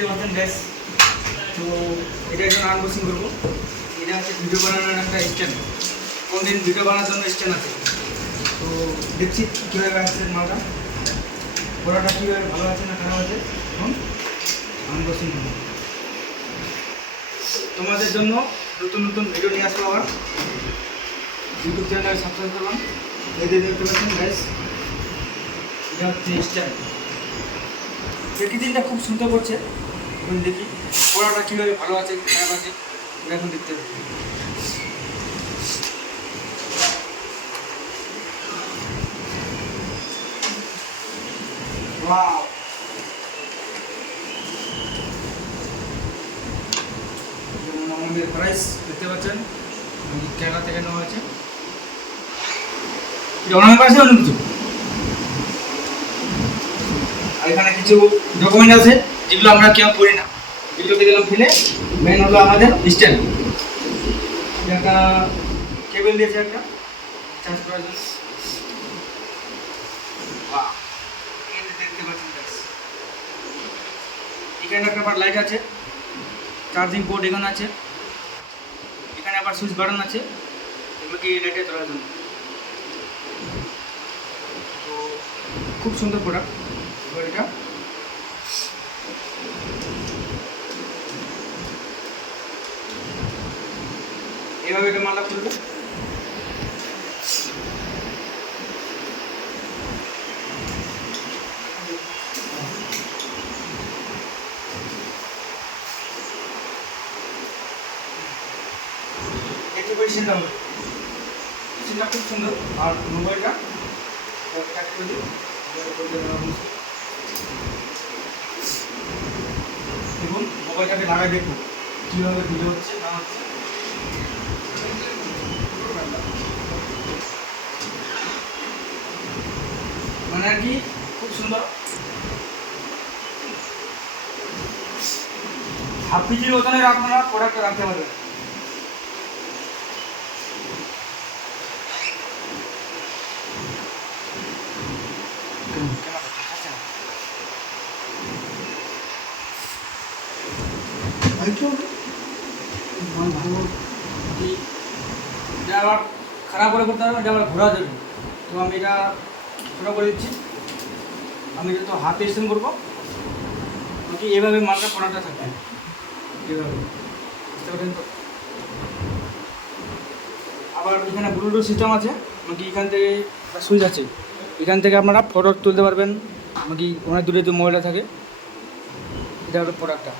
দেখতে পাচ্ছেন গ্যাস। তো এটা এখন আনবক্সিং করবো। এটা হচ্ছে ভিডিও বানানোর একটা স্ট্যান্ড, কোনদিন ভিডিও বানানোর জন্য স্ট্যান্ড আছে। তো দেখছি কীভাবে আসছে মালটা, প্রোডাক্টটা কীভাবে ভালো আছে না খারাপ আছে, এখন আনবক্সিং করবো। তোমাদের জন্য নতুন নতুন ভিডিও নিয়ে আসবো আবার। ইউটিউব চ্যানেল সাবস্ক্রাইব করলাম। এই যে দেখতে পাচ্ছেন গ্যাস, এটা হচ্ছে স্ট্যান্ড। প্যাকেজিংটা খুব সুন্দর করছে। এখন দেখি পোড়াটা কীভাবে ভালো আছে খারাপ আছে, এটা এখন দেখতে হবে। ওয়াও, আমাদের প্রাইস দেখতে পাচ্ছেন, কেনা থেকে নেওয়া হয়েছে। অনেক প্রাইসে অনেক কিছু, আর এখানে কিছু ডকুমেন্ট আছে যেগুলো আমরা কেউ পড়ি না, এগুলোকে দিলাম ফেলে। মেন হলো আমাদের স্ট্যান্ড, একটা কেবল দিয়েছে একটা চার্জ করার জন্য। দেখতে পাচ্ছেন এখানে একটা আবার লাইট আছে, চার্জিং পোর্ট এখানে আছে, এখানে আবার সুইচ বাটন আছে এগুলোকে লাইটে ধরার জন্য। তো খুব সুন্দর প্রোডাক্ট। এবার এটা এভাবে এটা মালা খুলবে। একটু পরিষ্কার হবে, সেটা খুব সুন্দর। আর মোবাইলটা দেখুন, মোবাইলটাকে লাগাই দেখুন কীভাবে ভিডিও হচ্ছে না হচ্ছে। মানে আর কি খুব সুন্দর। হাফ কেজির ওজনের আপনারা প্রোডাক্টটা রাখতে পারবেন। এটা আবার খারাপ করে করতে হবে, এটা আবার ঘোরা যাবে। তো আমি এটা ছোটো করে দিচ্ছি। আমি এটা তো হাতে স্টেন করবো, কি এভাবে মালটা পড়াটা থাকবে এভাবে, বুঝতে পারেন তো। আবার এখানে ব্লুটুথ সিস্টেম আছে, কি এখান থেকে সুইচ আছে, এখান থেকে আপনারা ফটো তুলতে পারবেন। কি অনেক দূরে যে মোবাইলটা থাকে, এটা হলো প্রোডাক্টটা।